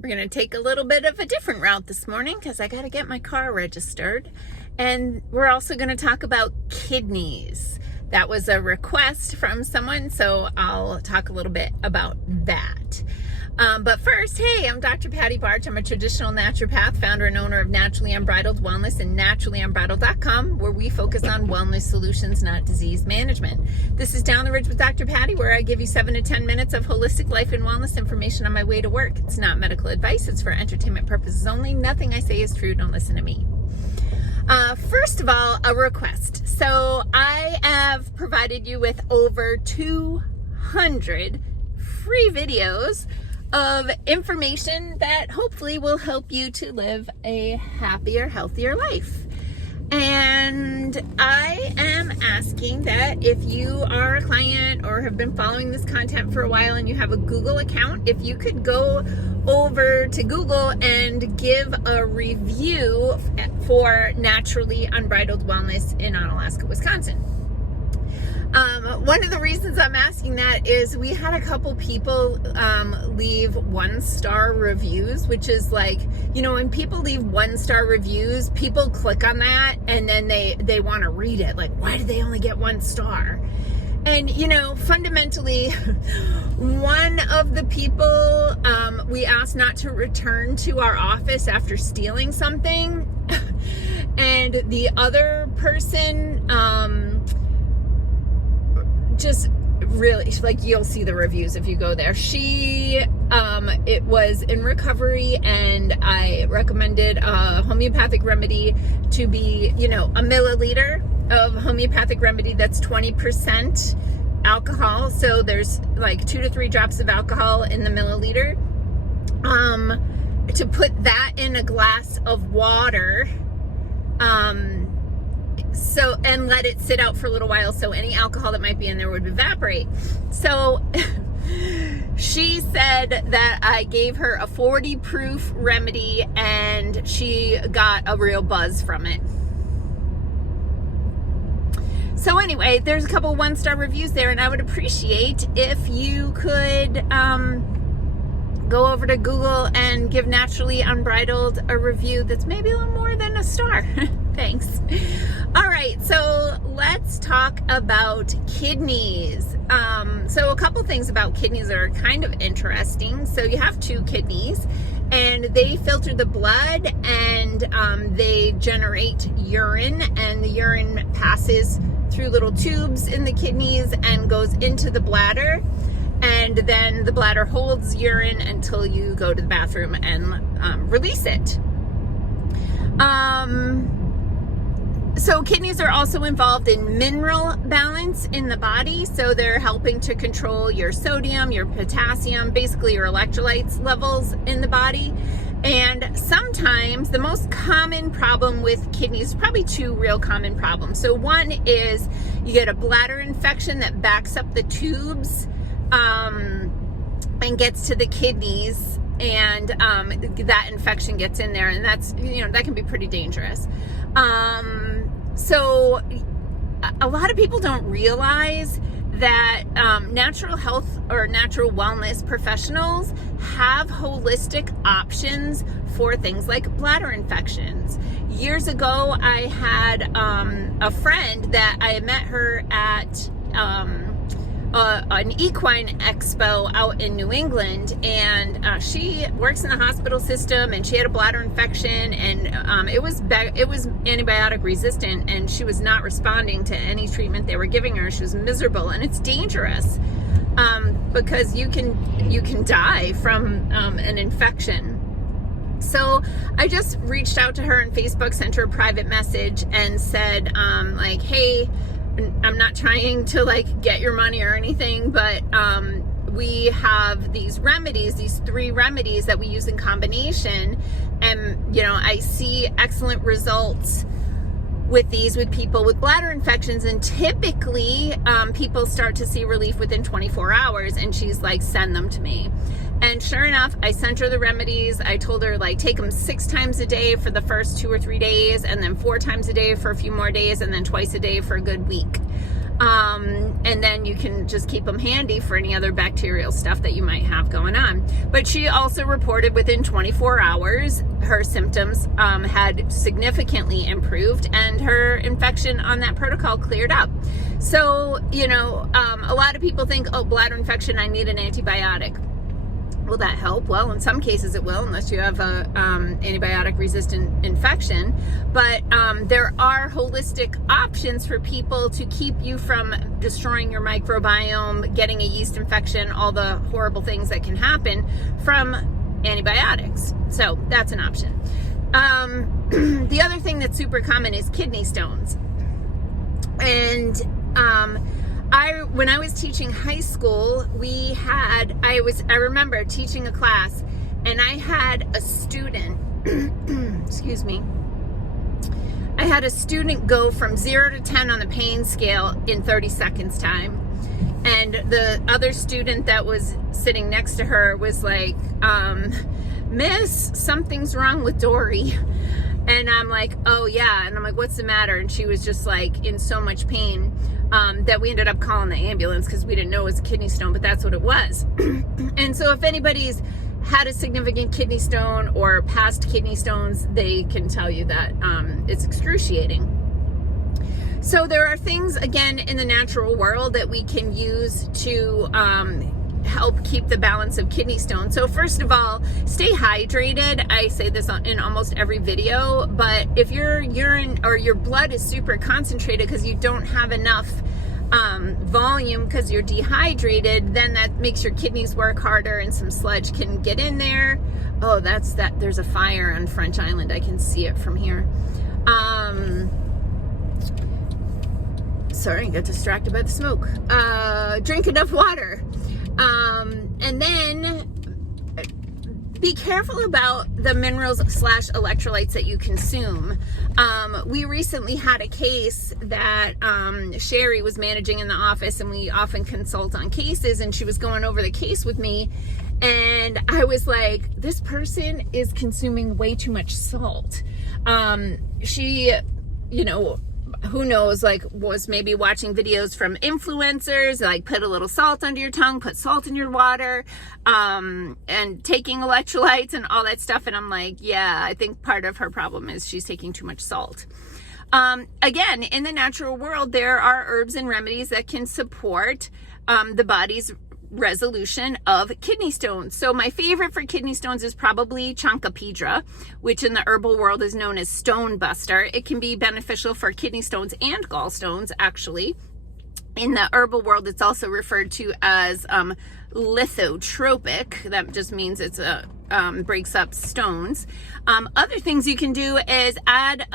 We're going to take a little bit of a different route this morning because I got to get my car registered. And we're also going to talk about kidneys. That was a request from someone, so I'll talk a little bit about that. But first, hey, I'm Dr. Patty Barch. I'm a traditional naturopath, founder and owner of Naturally Unbridled Wellness and naturallyunbridled.com, where we focus on wellness solutions, not disease management. This is Down the Ridge with Dr. Patty, where I give you 7 to 10 minutes of holistic life and wellness information on my way to work. It's not medical advice. It's for entertainment purposes only. Nothing I say is true. Don't listen to me. First of all, a request. So I have provided you with over 200 free videos of information that hopefully will help you to live a happier, healthier life. And I am asking that if you are a client or have been following this content for a while and you have a Google account, if you could go over to Google and give a review for Naturally Unbridled Wellness in Onalaska, Wisconsin. One of the reasons I'm asking that is we had a couple people leave 1-star reviews, which is like, you know, when people leave 1-star reviews, people click on that and then they want to read it. Like, why did they only get 1 star? And, you know, fundamentally, one of the people we asked not to return to our office after stealing something. And the other person just really, like, you'll see the reviews if you go there. She, it was in recovery, and I recommended a homeopathic remedy to be, you know, a milliliter of homeopathic remedy that's 20% alcohol. So there's like 2 to 3 drops of alcohol in the milliliter. To put that in a glass of water, so, and let it sit out for a little while so any alcohol that might be in there would evaporate. So she said that I gave her a 40 proof remedy and she got a real buzz from it. So anyway, there's a couple 1-star reviews there, and I would appreciate if you could go over to Google and give Naturally Unbridled a review that's maybe a little more than a star. Thanks. All right, so let's talk about kidneys. So a couple things about kidneys that are kind of interesting. So you have 2 kidneys, and they filter the blood, and they generate urine, and the urine passes through little tubes in the kidneys and goes into the bladder. And then the bladder holds urine until you go to the bathroom and release it. So kidneys are also involved in mineral balance in the body. So they're helping to control your sodium, your potassium, basically your electrolytes levels in the body. And sometimes the most common problem with kidneys, probably 2 real common problems. So one is you get a bladder infection that backs up the tubes and gets to the kidneys, and that infection gets in there, and that's, you know, that can be pretty dangerous. So a lot of people don't realize that natural health or natural wellness professionals have holistic options for things like bladder infections. Years ago, I had a friend that I had met her at an equine expo out in New England, and she works in the hospital system, and she had a bladder infection, and it was antibiotic resistant, and she was not responding to any treatment they were giving her. She was miserable, and it's dangerous because you can die from an infection. So I just reached out to her on Facebook, sent her a private message, and said like, hey, I'm not trying to like get your money or anything, but we have these remedies, these 3 remedies that we use in combination, and you know, I see excellent results with these with people with bladder infections, and typically people start to see relief within 24 hours. And she's like, send them to me. And sure enough, I sent her the remedies. I told her, like, take them 6 times a day for the first 2 or 3 days, and then 4 times a day for a few more days, and then twice a day for a good week. And then you can just keep them handy for any other bacterial stuff that you might have going on. But she also reported within 24 hours, her symptoms had significantly improved and her infection on that protocol cleared up. So, a lot of people think, oh, bladder infection, I need an antibiotic. Will that help? Well, in some cases it will, unless you have a antibiotic-resistant infection. But there are holistic options for people to keep you from destroying your microbiome, getting a yeast infection, all the horrible things that can happen from antibiotics. So that's an option. The other thing that's super common is kidney stones. And when I was teaching high school, I remember teaching a class, and I had a student, excuse me, I had a student go from 0 to 10 on the pain scale in 30 seconds time. And the other student that was sitting next to her was like, Miss, something's wrong with Dory. And I'm like, oh yeah. And I'm like, what's the matter? And she was just like in so much pain that we ended up calling the ambulance because we didn't know it was a kidney stone, but that's what it was. And so if anybody's had a significant kidney stone or past kidney stones, they can tell you that it's excruciating. So there are things, again, in the natural world that we can use to help keep the balance of kidney stones. So first of all, stay hydrated. I say this in almost every video, but if your urine or your blood is super concentrated because you don't have enough volume because you're dehydrated, then that makes your kidneys work harder and some sludge can get in there. Oh, there's a fire on French Island. I can see it from here. Sorry, I got distracted by the smoke. Drink enough water. And then be careful about the minerals / electrolytes that you consume. We recently had a case that Sherry was managing in the office, and we often consult on cases, and she was going over the case with me, and I was like, this person is consuming way too much salt. She, who knows, like, was maybe watching videos from influencers, like put a little salt under your tongue, put salt in your water, and taking electrolytes and all that stuff. And I'm like, yeah, I think part of her problem is she's taking too much salt. Again, in the natural world, there are herbs and remedies that can support the body's resolution of kidney stones. So my favorite for kidney stones is probably chancapidra, which in the herbal world is known as stone buster. It can be beneficial for kidney stones and gallstones, actually. In the herbal world, it's also referred to as lithotropic. That just means it's breaks up stones. Other things you can do is add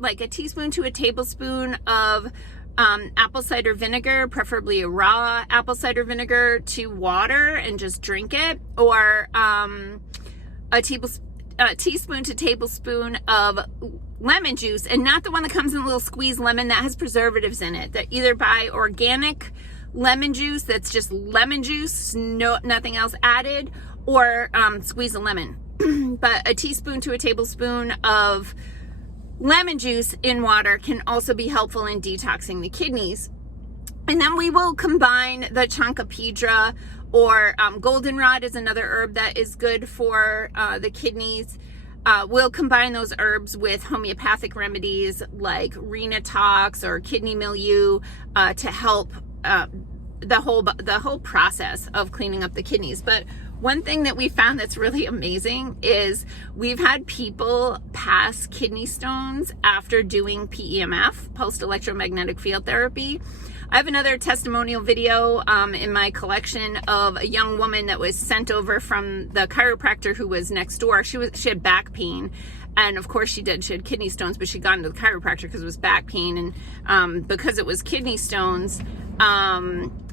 like a teaspoon to a tablespoon of apple cider vinegar, preferably a raw apple cider vinegar, to water and just drink it, or a teaspoon to tablespoon of lemon juice, and not the one that comes in a little squeezed lemon that has preservatives in it. That either buy organic lemon juice that's just lemon juice, nothing else added, or squeeze a lemon. But a teaspoon to a tablespoon of lemon juice in water can also be helpful in detoxing the kidneys. And then we will combine the chancapidra, or goldenrod is another herb that is good for the kidneys. We'll combine those herbs with homeopathic remedies like Renatox or kidney milieu to help the whole process of cleaning up the kidneys. But one thing that we found that's really amazing is we've had people pass kidney stones after doing PEMF, post-electromagnetic field therapy. I have another testimonial video in my collection of a young woman that was sent over from the chiropractor who was next door. She had back pain. And of course she did. She had kidney stones, but she'd gone to the chiropractor because it was back pain. And because it was kidney stones,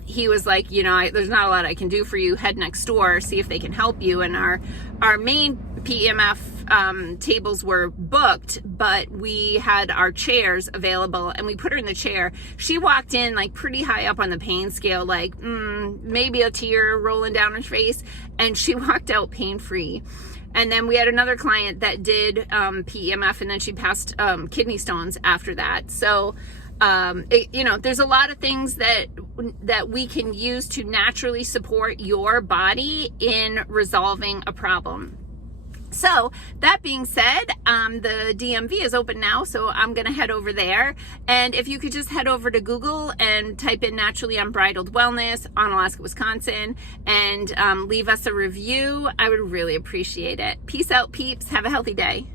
he was like, there's not a lot I can do for you. Head next door, see if they can help you. And our main PEMF tables were booked, but we had our chairs available, and we put her in the chair. She walked in like pretty high up on the pain scale, like maybe a tear rolling down her face, and she walked out pain-free. And then we had another client that did PEMF, and then she passed kidney stones after that. So there's a lot of things that we can use to naturally support your body in resolving a problem. So that being said, the DMV is open now, so I'm going to head over there. And if you could just head over to Google and type in Naturally Unbridled Wellness, Onalaska, Wisconsin, and leave us a review, I would really appreciate it. Peace out, peeps. Have a healthy day.